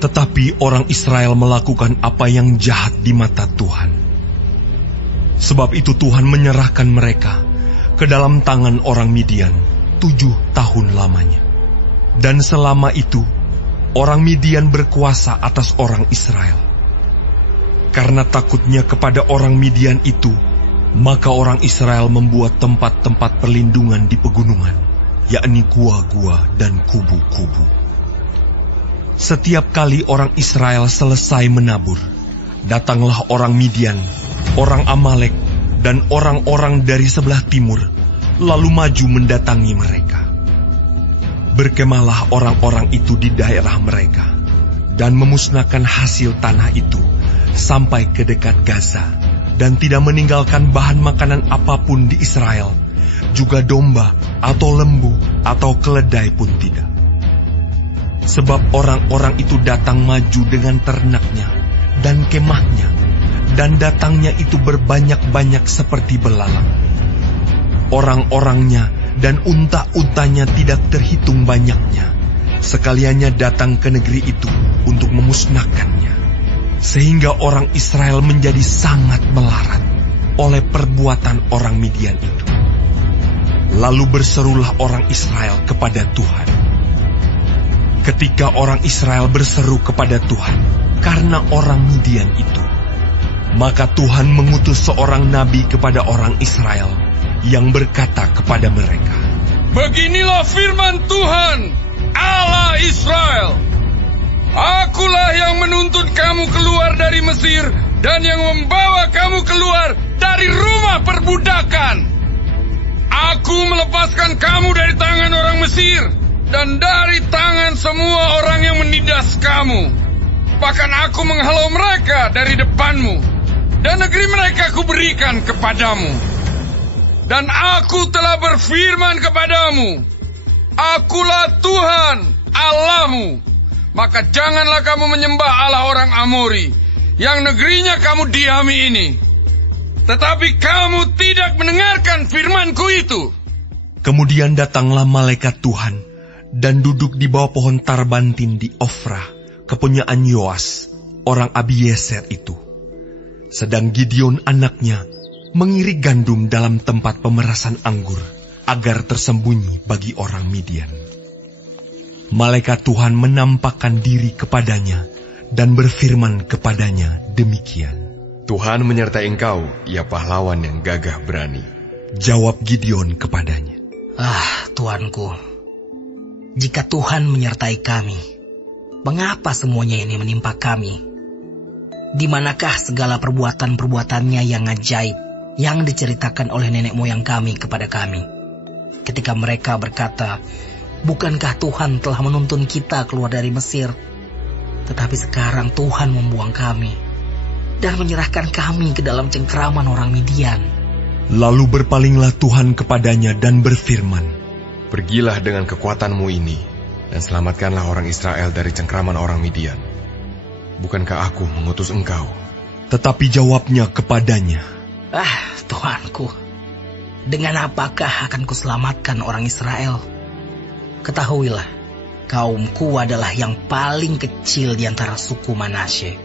Tetapi orang Israel melakukan apa yang jahat di mata Tuhan. Sebab itu Tuhan menyerahkan mereka ke dalam tangan orang Midian 7 tahun lamanya. Dan selama itu, orang Midian berkuasa atas orang Israel. Karena takutnya kepada orang Midian itu, maka orang Israel membuat tempat-tempat perlindungan di pegunungan, yakni gua-gua dan kubu-kubu. Setiap kali orang Israel selesai menabur, datanglah orang Midian, orang Amalek, dan orang-orang dari sebelah timur, lalu maju mendatangi mereka. Berkemahlah orang-orang itu di daerah mereka, dan memusnahkan hasil tanah itu sampai ke dekat Gaza, dan tidak meninggalkan bahan makanan apapun di Israel, juga domba atau lembu atau keledai pun tidak. Sebab orang-orang itu datang maju dengan ternaknya dan kemahnya, dan datangnya itu berbanyak-banyak seperti belalang. Orang-orangnya dan unta-untanya tidak terhitung banyaknya, sekaliannya datang ke negeri itu untuk memusnahkannya. Sehingga orang Israel menjadi sangat melarat oleh perbuatan orang Midian itu. Lalu berserulah orang Israel kepada Tuhan. Ketika orang Israel berseru kepada Tuhan karena orang Midian itu, maka Tuhan mengutus seorang nabi kepada orang Israel yang berkata kepada mereka, "Beginilah firman Tuhan, Allah Israel. Akulah yang menuntun kamu keluar dari Mesir dan yang membawa kamu keluar dari rumah perbudakan. Aku melepaskan kamu dari tangan orang Mesir dan dari tangan semua orang yang menindas kamu. Bahkan aku menghalau mereka dari depanmu, dan negeri mereka kuberikan kepadamu. Dan aku telah berfirman kepadamu, Akulah Tuhan Allahmu. Maka janganlah kamu menyembah Allah orang Amori, yang negerinya kamu diami ini. Tetapi kamu tidak mendengarkan firmanku itu." Kemudian datanglah malaikat Tuhan dan duduk di bawah pohon tarbantin di Ofrah, kepunyaan Yoas, orang Abiezer itu. Sedang Gideon anaknya mengirik gandum dalam tempat pemerasan anggur, agar tersembunyi bagi orang Midian. Malaikat Tuhan menampakkan diri kepadanya dan berfirman kepadanya demikian, "Tuhan menyertai engkau, ya pahlawan yang gagah berani." Jawab Gideon kepadanya, Tuanku, jika Tuhan menyertai kami, mengapa semuanya ini menimpa kami? Di manakah segala perbuatan-perbuatannya yang ajaib yang diceritakan oleh nenek moyang kami kepada kami? Ketika mereka berkata, "Bukankah Tuhan telah menuntun kita keluar dari Mesir? Tetapi sekarang Tuhan membuang kami dan menyerahkan kami ke dalam cengkeraman orang Midian." Lalu berpalinglah Tuhan kepadanya dan berfirman, "Pergilah dengan kekuatanmu ini, dan selamatkanlah orang Israel dari cengkraman orang Midian. Bukankah aku mengutus engkau?" Tetapi jawabnya kepadanya, Tuanku, dengan apakah akan kuselamatkan orang Israel? Ketahuilah, kaumku adalah yang paling kecil di antara suku Manasye,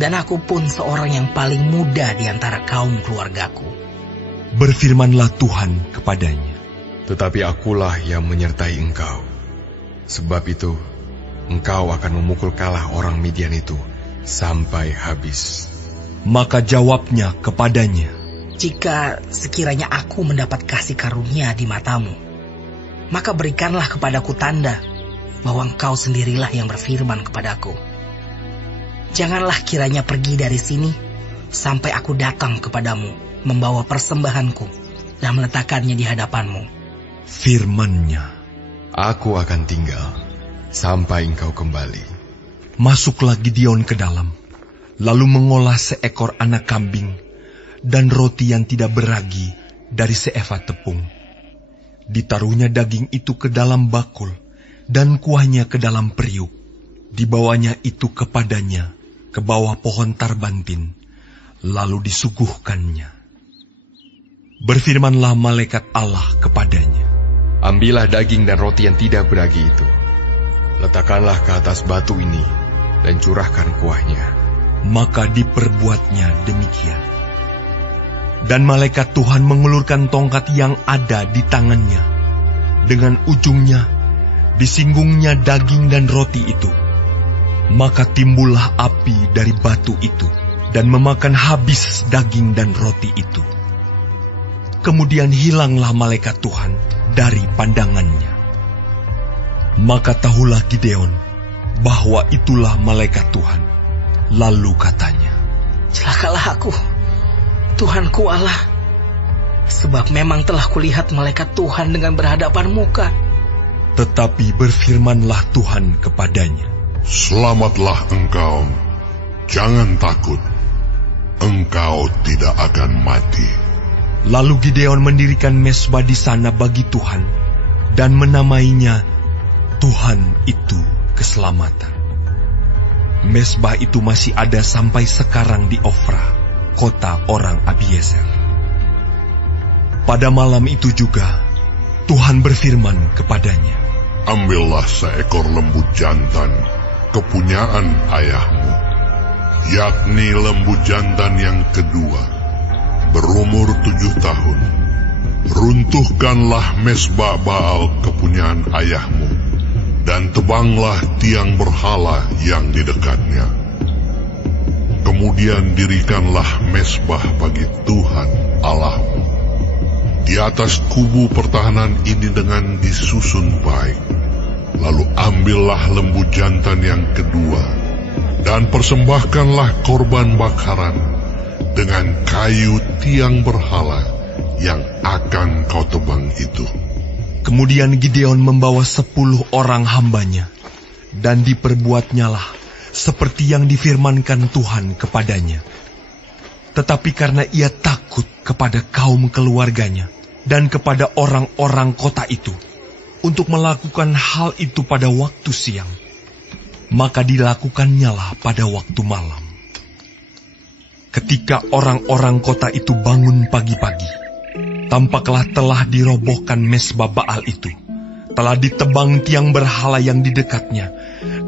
dan aku pun seorang yang paling muda di antara kaum keluargaku. Berfirmanlah Tuhan kepadanya, "Tetapi akulah yang menyertai engkau. Sebab itu, engkau akan memukul kalah orang Midian itu sampai habis." Maka jawabnya kepadanya, "Jika sekiranya aku mendapat kasih karunia di matamu, maka berikanlah kepadaku tanda bahwa engkau sendirilah yang berfirman kepadaku. Janganlah kiranya pergi dari sini sampai aku datang kepadamu membawa persembahanku dan meletakkannya di hadapanmu." Firman-Nya, "Aku akan tinggal sampai engkau kembali." Masuklah Gideon ke dalam, lalu mengolah seekor anak kambing dan roti yang tidak beragi dari seefah tepung. Ditaruhnya daging itu ke dalam bakul dan kuahnya ke dalam periuk. Dibawanya itu kepadanya ke bawah pohon tarbantin, lalu disuguhkannya. Berfirmanlah malaikat Allah kepadanya, "Ambillah daging dan roti yang tidak beragi itu, letakkanlah ke atas batu ini, dan curahkan kuahnya. Maka diperbuatnya demikian. Dan malaikat Tuhan mengulurkan tongkat yang ada di tangannya. Dengan ujungnya disinggungnya daging dan roti itu. Maka timbullah api dari batu itu dan memakan habis daging dan roti itu. Kemudian hilanglah malaikat Tuhan dari pandangannya. Maka tahulah Gideon bahwa itulah malaikat Tuhan. Lalu katanya, "Celakalah aku, Tuhanku Allah, sebab memang telah kulihat malaikat Tuhan dengan berhadapan muka." Tetapi berfirmanlah Tuhan kepadanya, "Selamatlah engkau, jangan takut, engkau tidak akan mati." Lalu Gideon mendirikan mezbah di sana bagi Tuhan dan menamainya Tuhan itu Keselamatan. Mezbah itu masih ada sampai sekarang di Ofra, kota orang Abiezer. Pada malam itu juga Tuhan berfirman kepadanya, "Ambillah seekor lembu jantan kepunyaan ayahmu, yakni lembu jantan yang kedua, berumur 7 tahun. Runtuhkanlah mezbah Baal kepunyaan ayahmu, dan tebanglah tiang berhala yang di dekatnya. Kemudian dirikanlah mezbah bagi Tuhan Allahmu di atas kubu pertahanan ini dengan disusun baik. Lalu ambillah lembu jantan yang kedua, dan persembahkanlah korban bakaran dengan kayu tiang berhala yang akan kau tebang itu." Kemudian Gideon membawa 10 orang hambanya, dan diperbuatnyalah seperti yang difirmankan Tuhan kepadanya. Tetapi karena ia takut kepada kaum keluarganya dan kepada orang-orang kota itu, untuk melakukan hal itu pada waktu siang, maka dilakukannya pada waktu malam. Ketika orang-orang kota itu bangun pagi-pagi, tampaklah telah dirobohkan mezbah Baal itu, telah ditebang tiang berhala yang di dekatnya,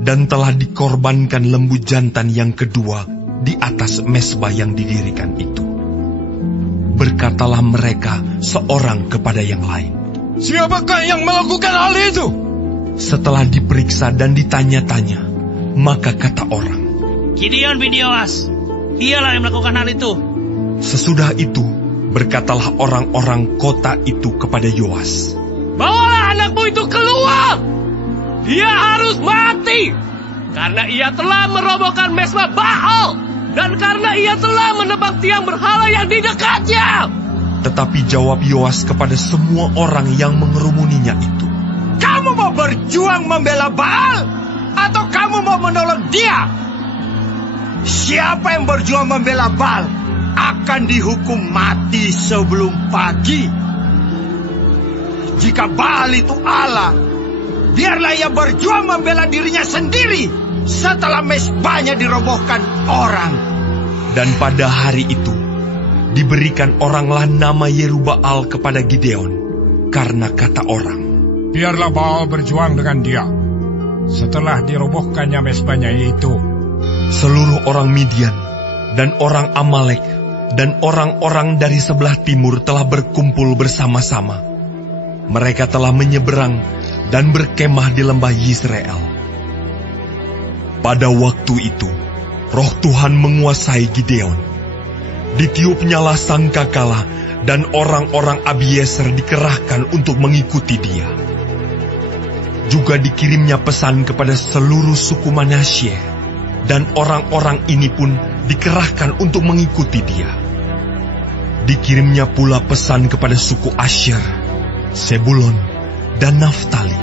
dan telah dikorbankan lembu jantan yang kedua di atas mezbah yang didirikan itu. Berkatalah mereka seorang kepada yang lain, "Siapakah yang melakukan hal itu?" Setelah diperiksa dan ditanya-tanya, maka kata orang, "Gideon bin Yoas, dialah yang melakukan hal itu." Sesudah itu, berkatalah orang-orang kota itu kepada Yoas, "Bawalah anakmu itu keluar. Dia harus mati, karena ia telah merobohkan mezbah Baal, dan karena ia telah menebang tiang berhala yang di dekatnya." Tetapi jawab Yoas kepada semua orang yang mengerumuninya itu, "Kamu mau berjuang membela Baal, atau kamu mau menolong dia? Siapa yang berjuang membela Baal akan dihukum mati sebelum pagi. Jika Baal itu Allah, biarlah ia berjuang membela dirinya sendiri setelah mezbahnya dirobohkan orang." Dan pada hari itu, diberikan oranglah nama Yerubbaal kepada Gideon, karena kata orang, "Biarlah Baal berjuang dengan dia setelah dirobohkannya mezbahnya itu." Seluruh orang Midian dan orang Amalek dan orang-orang dari sebelah timur telah berkumpul bersama-sama. Mereka telah menyeberang dan berkemah di lembah Yisrael. Pada waktu itu, Roh Tuhan menguasai Gideon. Ditiupnyalah sangkakala dan orang-orang Abiezer dikerahkan untuk mengikuti dia. Juga dikirimnya pesan kepada seluruh suku Manasye, dan orang-orang ini pun dikerahkan untuk mengikuti dia. Dikirimnya pula pesan kepada suku Asher, Sebulon, dan Naftali,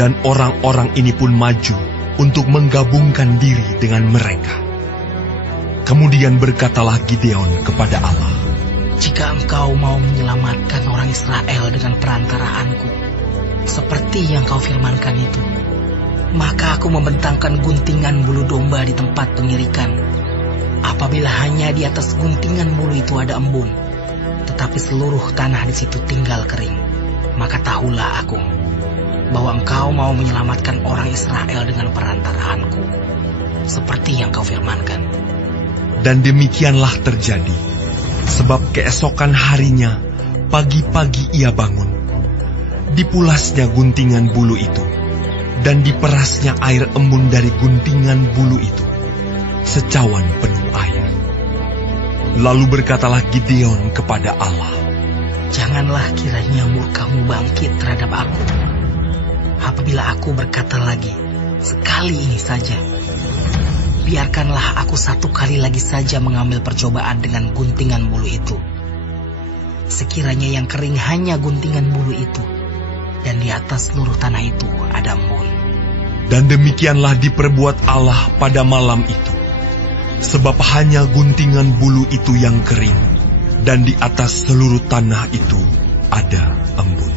dan orang-orang ini pun maju untuk menggabungkan diri dengan mereka. Kemudian berkatalah Gideon kepada Allah, "Jika engkau mau menyelamatkan orang Israel dengan perantaraanku, seperti yang kau firmankan itu, maka aku membentangkan guntingan bulu domba di tempat pengirikan. Apabila hanya di atas guntingan bulu itu ada embun, tetapi seluruh tanah di situ tinggal kering, maka tahulah aku bahwa engkau mau menyelamatkan orang Israel dengan perantaraanku." seperti yang kau firmankan. Dan demikianlah terjadi, sebab keesokan harinya, pagi-pagi ia bangun. Dipulasnya guntingan bulu itu, dan diperasnya air embun dari guntingan bulu itu, secawan penuh air. Lalu berkatalah Gideon kepada Allah, "Janganlah kiranya murka-Mu bangkit terhadap aku, apabila aku berkata lagi, sekali ini saja. Biarkanlah aku satu kali lagi saja mengambil percobaan dengan guntingan bulu itu. Sekiranya yang kering hanya guntingan bulu itu, dan di atas seluruh tanah itu ada embun." Dan demikianlah diperbuat Allah pada malam itu, sebab hanya guntingan bulu itu yang kering, dan di atas seluruh tanah itu ada embun.